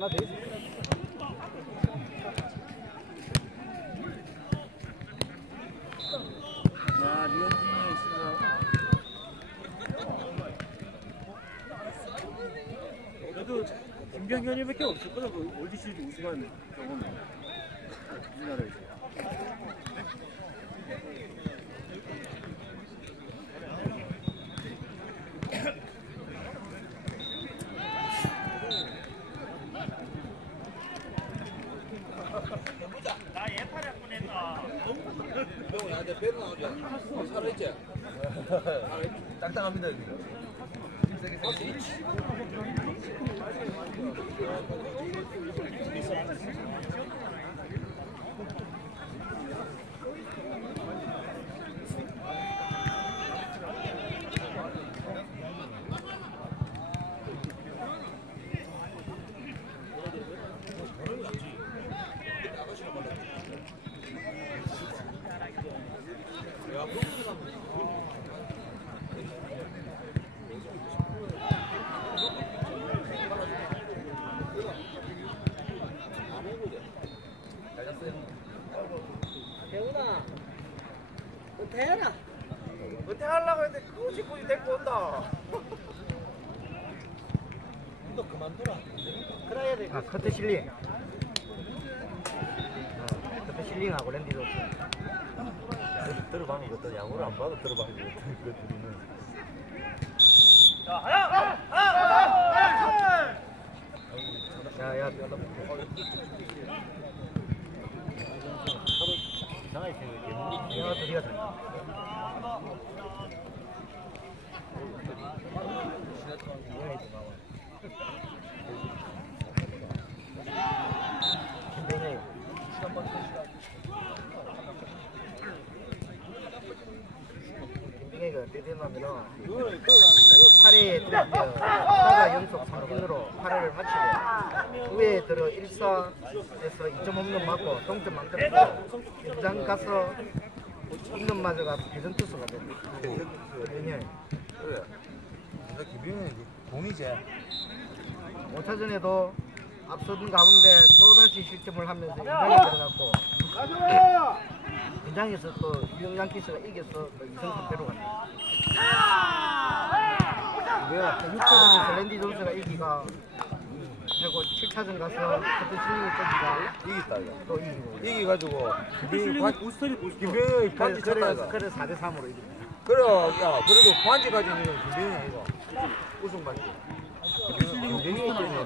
하나 더 있어. 있으면. 그래도 김병현이밖에 없을 거다. 그 올드 시리즈 우승한 경험이. 우리나라에서. 땅땅합니다 지금. 대훈아, 은퇴해라. 은퇴하려고 했는데 꾸지꾸지 데리고 온다. 그래야 돼. 아 커트 실링. 어, 실링하고 랜디 로스. 들어가는 것도 야구를 안 봐도 들어가는 것 같은 그 둘이는. 야야 이상하게 생겼게 야 둘이가 잘. 김병희 김병희가 어떻게 되냐면은 8회에 들어가면 타자 연속 3진으로 8회를 마치고 9회에 들어 1사에서 2.5점 맞고 동점 만들어서 연장 가서 홈런 맞아가서 대전 투수가 됐네 김병희 그래. 근데 김병현이 그 공이지. 5차전에도 앞서던 가운데 또다시 실점을 하면서 연장에 들어갔고 연장에서 또 유영 양키스가 이겨서 또 2승 3패로 갔네. 뭐야. 6차전에서 랜디 존스가 이기가 하고 7차전 가서 그때 승리를 던지가 이겼다 이거. 또 이기고 이겨가지고 김병현이 반, 반지 쳤다 그래, 이거. 그래 4대 3으로 이깁니다 그래, 야, 그래도 반지 가진 이건 김병현이 이거. 우승 반지.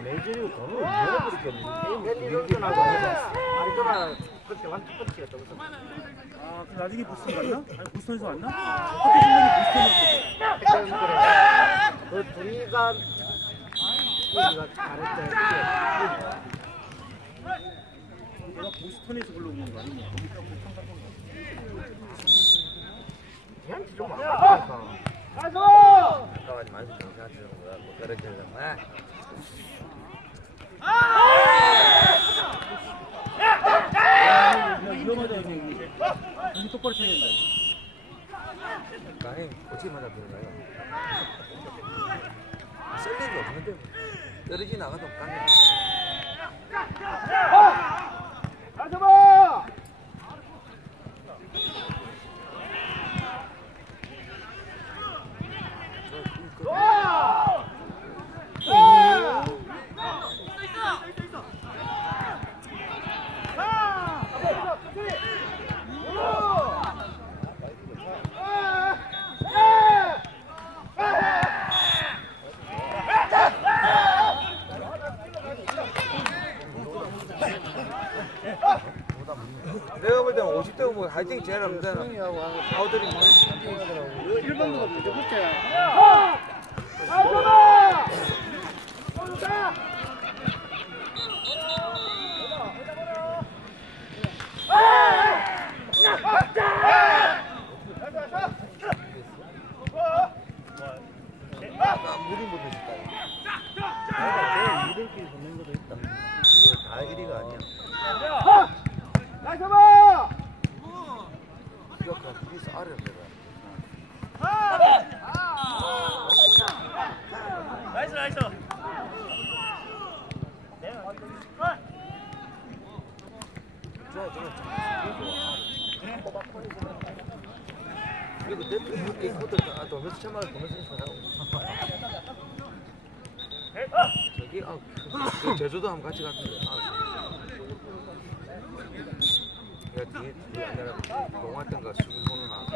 메이저리그 돈을 내가 그렇게 존스하고 아리조나 그때 펀치가 또 우승 아, 그 나중에 보스턴 갔나? 아니, 보스턴에서 왔나? 실링이 보스턴이었거든. 헷갈리는 그래. 그 둘이가 내가 보스턴에서 거 아니냐? 걔한테 좀 아깝다. 거야. 뭐 위험하다, 이제. 똑바로 된다. 아니, 어떻게 맞아 들어가요? 쓸 일이 없는데 떨어지 나가도 깡이. 내가 볼 때는 50대 뭐 하이팅 제일 안 되나? 아우들이 많이 일반부가 먼저 붙자야. 아, 무리 못 했다. 내가 이들끼리 붙는 것도 있다. 이게 다 일이가 아니야. 기억하 뒤에서 아래로 내가. 나이스, 나이스. 야, 저는 그리고 대표 이 코트 아, 돌면서 참마을 보면서 인사하고. 저기 아, 그 제주도 한번 같이 갔는데. 아, 내가 뒤에 뒤에 내가 동화 땐가 수비 보는 아.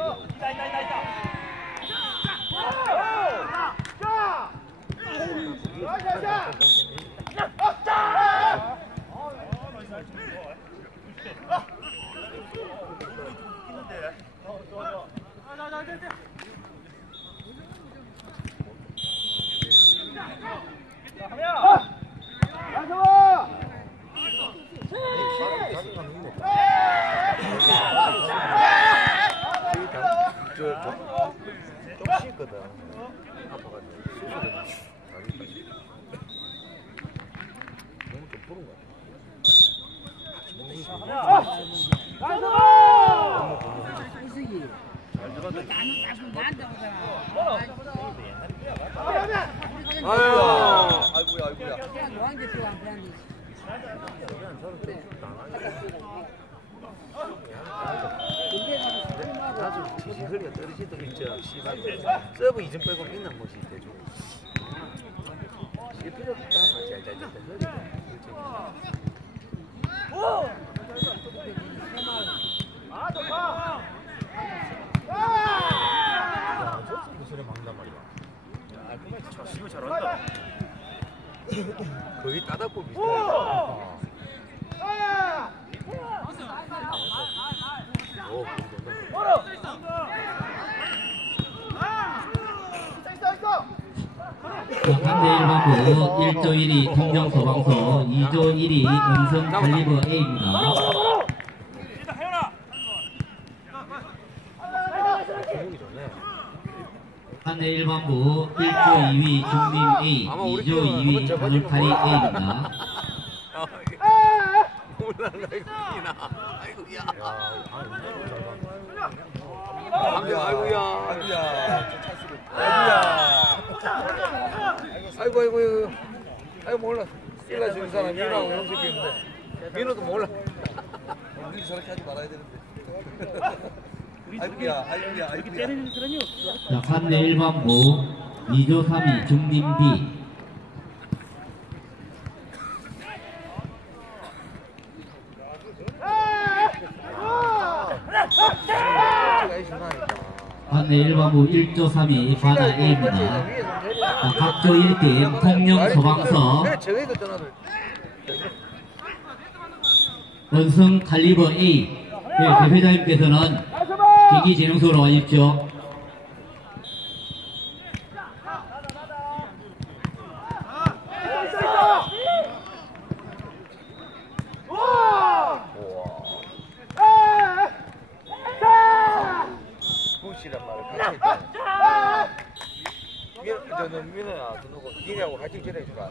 저좀 쉬거든. 아파가지고 수술을 가기까지. 몸을 좀 푸는 거야. 이승이. 나한테 오잖 아. 아이고야, 아이고야. 나도 지지거리가 떨어지도록 있죠. 씨발. 서브 이전 빼고 있는 것이 되죠. 실 필요 없다. 잘, 잘, 잘, 잘. 야, 저쪽 무술에 막는단 말이야. 저 씨발 잘한다. 거의 따닥고 비슷해. 오, 그런다. 한대 1반부 1조 1위 통정소방서 2조 1위 음성 칼리버 A입니다. 한대 1반부 1조 2위 중림 A, 아마 우리 2조 팀은 2위 한번 하늘파리 접어주면 A입니다. 아이고야. 아이고야. 야, 아. 아이고야. 아이고야. 아이고야. 아이고, 아이고, 몰라. 일라 주는 사람 민호하고 형식이었는데. 민호도 몰라. 우리 저렇게 하지 말아야 되는데. 때리는 사람이 없어. 자, 한대 1반부 2조 3위 중림 B, 제가 신나니까. 한대 1반부 1조 3위 바다 A입니다. 자, 각조 1팀 통영 소방서 그래, 저기도 떠나도. 원성 칼리버 A 네, 대표자님께서는 경기 진영소로 와주십시오. 부시란 말을 같이 저는 민호야, 저 누구, 기내하고 화이팅 전해주라.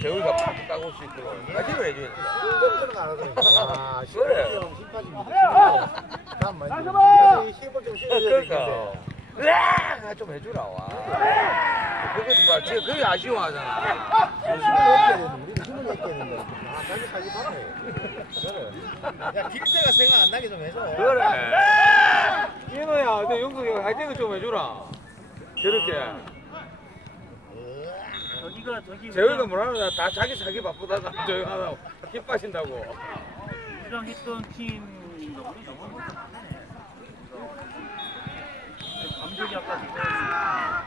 재우이가 팍 따고 올 수 있도록 화이팅을 해줘야 돼. 운동들은 안 하더니. 아, 그래. 힘빠집니다. 다음 많이 좀. 실어줘야. 되는데. 으악! 좀 해주라, 와. 그게 좀 봐. 지금 그게 아쉬워하잖아. 힘을 냈게 되는데, 되는데. 아, 자기 자기 받아요. 그래. 야, 길때가 생각 안 나게 좀 해줘. 그래. 민호야, 너 영국이 화이팅을 좀 해주라. 저렇게. 저기가 저기 재우이가 뭐라 하냐. 다 자기 자기 바쁘다가 저기 하나 힘 빠진다고. 우리랑 했던 팀인가 보네 저거. 감독이 아까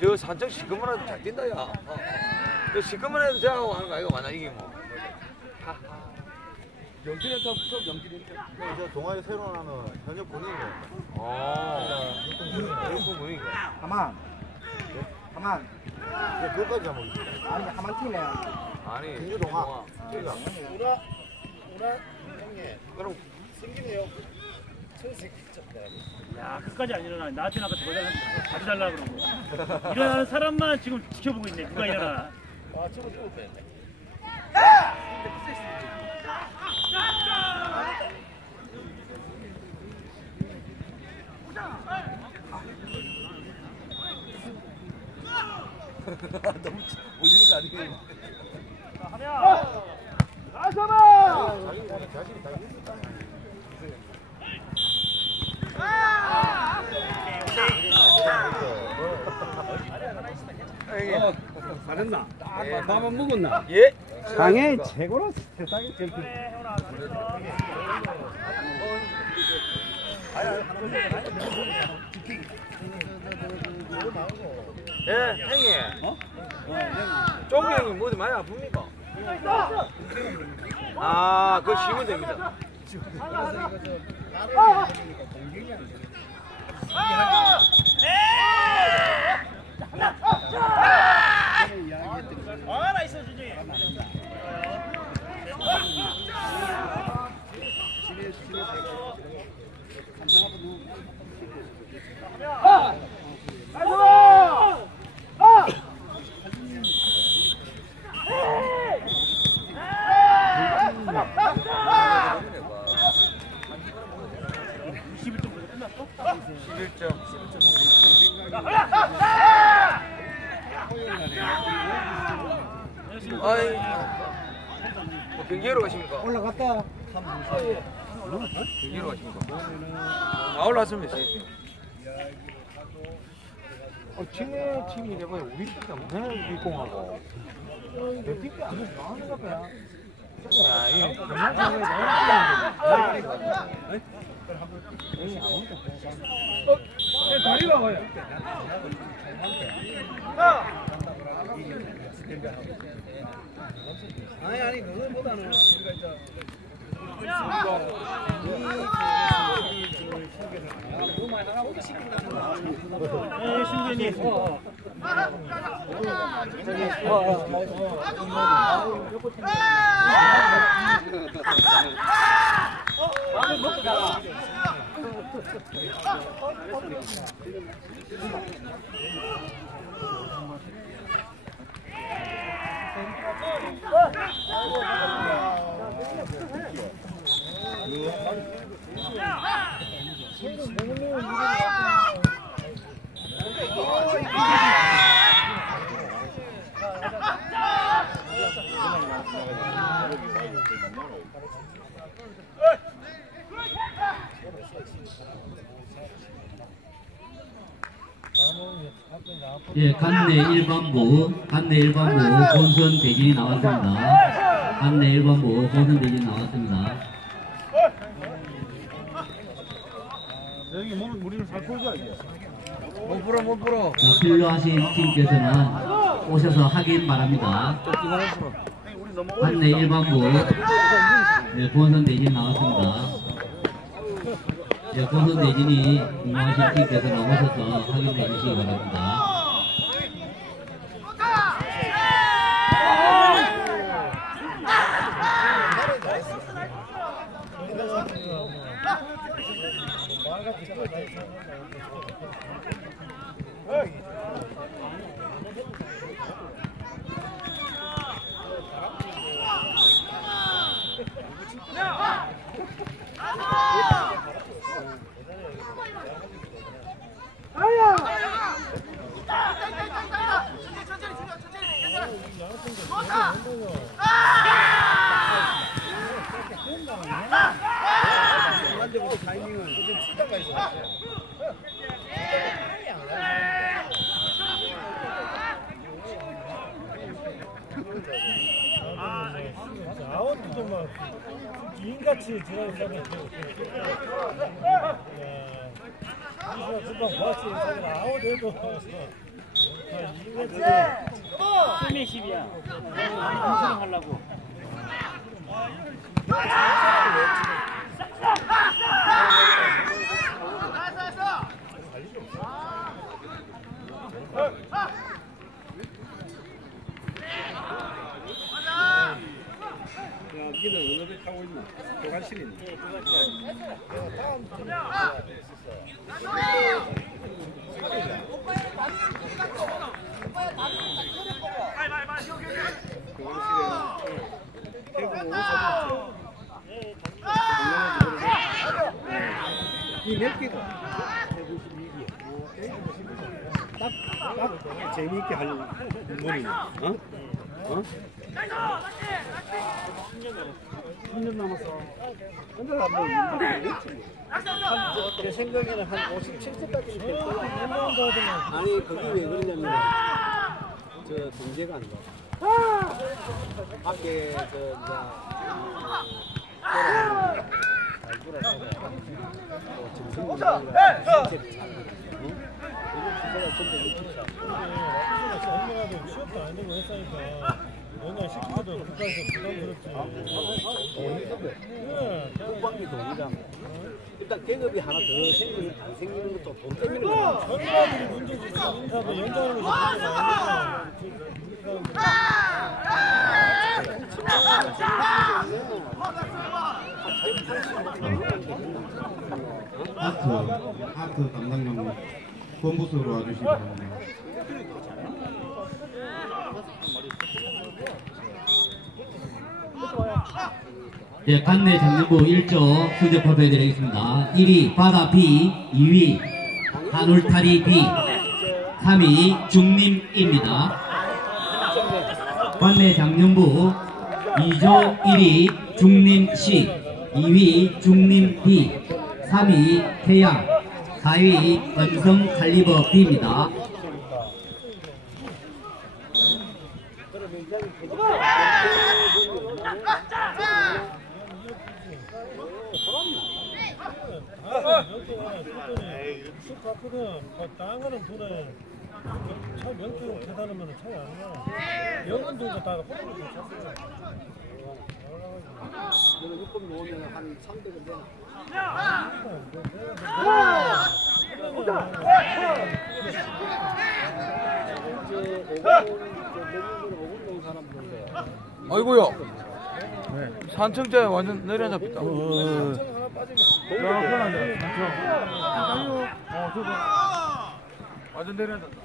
저 산책 시커먼 애도 잘 뛴다, 야. 어. 저 시커먼 애도 저하고 하는 거 아이가 만약 이기면. 영진이 탑 수업 영진이. 저 동아리 새로 나면 현역 본인이에요. 어. 일본 분위기. 하만. 하만. 네, 그거까지 한번. 아니, 하만 팀에. 아니. 김유동아. 저기가. 우라, 우라, 형님. 그럼 생기네요. 천색 야 끝까지 안 일어나. 나한테 아까 더 가져달라 그러고. 일어나는 사람만 지금 지켜보고 있네. 누가 일어나. 아, 저거 저거 뺐네. 너무 올리는 거 아니에요? 잘했나? 밥은 먹었나? 예. 상해 최고로 세상에 제일 예, 형님. 어? 쫑이 형님 머리 많이 아픕니까? 아, 그거 쉬면 됩니다. 아이, 뭐 경기하러 가십니까? 올라갔다. 경기하러 가십니까? 아, 올라왔습니다. 어, 친해 팀이 내가 우리 팀이 없네 뒷공하고. 내 팀이 안 나오는가 봐야. 야, 이 정말 다리가 와요. 아니 아니 그거보다는 우리가 이제 네, 신부 님. 예, 간내 1반부, 간내 1반부 본선 대진이 나왔습니다. 간내 1반부 본선 대진 나왔습니다. 여기 몸 우리를 잘 보여줘야지. 못 풀어, 못 풀어. 자, 필요하신 팀께서는 오셔서 확인 바랍니다. 간내 1반부 네, 본선 대진 나왔습니다. 예, 본선 대진이 궁금하신 팀께서는 오셔서 확인해 주시기 바랍니다. 인같이 지나가는 이거 금방 봤지 아웃해도 쌤의 10이야. 인생 하려고. 여기는 어느 배 타고 있나? 도관실이 있나? 이몇 개가? 152개. 딱, 딱 재미있게 할 부분이네. 어? 제 생각에는 한 57세까지 될 거야. 아니 그게 왜 그러냐면 저 동재가 아니고 밖에 저 이제 또 정신력이랑 신체를 잘 응? 요즘 주제가 전부 이렇게 얼마나도 취업도 안 되고 했으니까 맨날 시키고도 국가에서 부담스럽지. 그래. 국방비 돈이랑 일단 계급이 하나 더 생기는 안 생기는 것도 돈 때문에. 전문가들이 문제지. 인사도 것이 문제가 아니니까. 아트, 아트 담당자분 본부서로 와주시기 바랍니다. 네, 관내 장년부 1조 수제 발표해드리겠습니다. 1위 바다 B, 2위 한울타리 B, 3위 중림입니다. 관내 장년부 2조 1위 중림 C, 2위 중림 B, 3위 태양, 4위 음성 칼리버 B입니다. 쑥 갔거든. 다른 거는 돈에 차 명령 계산하면 차이 안 나. 연금도 이제 다 호텔로 줬어. 저는 6번 모으면 한 300은 되나? 저 5번, 저 명령으로 5번 놓은 사람들인데 아이고야. 산청자에 완전 내려잡혔다. 완전 내려잡혔다.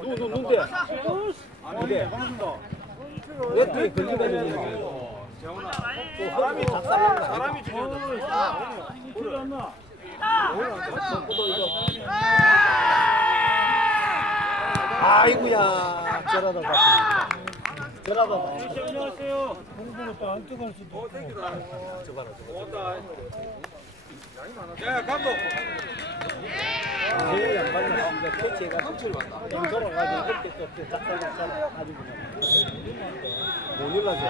누구 누구 누군데? 누군데? 왜 뒤에 걸려가지고 사람이 작살난다 사람이 아이고야 저러다 봤습니다 저러다 봤습니다 안녕하세요. 공부는 또안 뜨갈 수도 있고. 야 감독. 그 양반이 퇴치해가지고 좀 돌아가지고 이렇게 또 작살작살 가지고 못 일러줘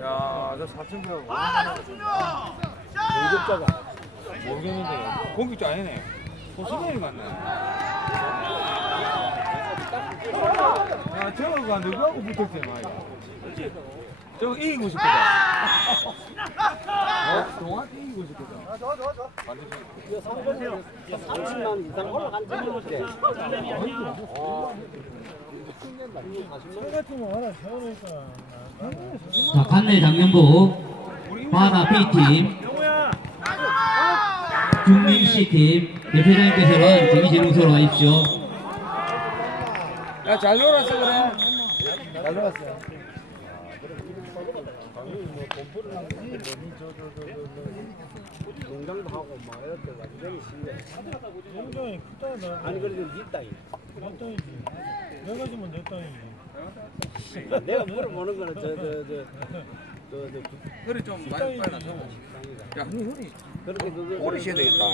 야, 저 사천구야. 공격자가 모르겠는데 공격자 아니네. 호수명이 맞네. 야, 저거가 누구하고 붙었지, 말이야. 저거 이기고 싶거든. 어? 동아한테 이기고 싶거든. 이거 상금 30만 이상 올라간 적이 없대 차 같은 거 하나 세워놓으니까. 자, 관내 장년부 바다 B팀 중림 C팀 대표장님께서는 경기진흥소로 와십시오. 야, 잘 놀았어, 그래. 잘 놀았어. 농장도 하고 막 이렇게 완전히 심해 농장이 크다, 나. 아니 그래도 네 땅이 내 땅이지. 내가 지면 내 땅이지. 내가 물어보는 거는 저저저 저저 허리 좀 많이 빨리 나서. 야, 너 허리. 오래 쉬어야 되겠다.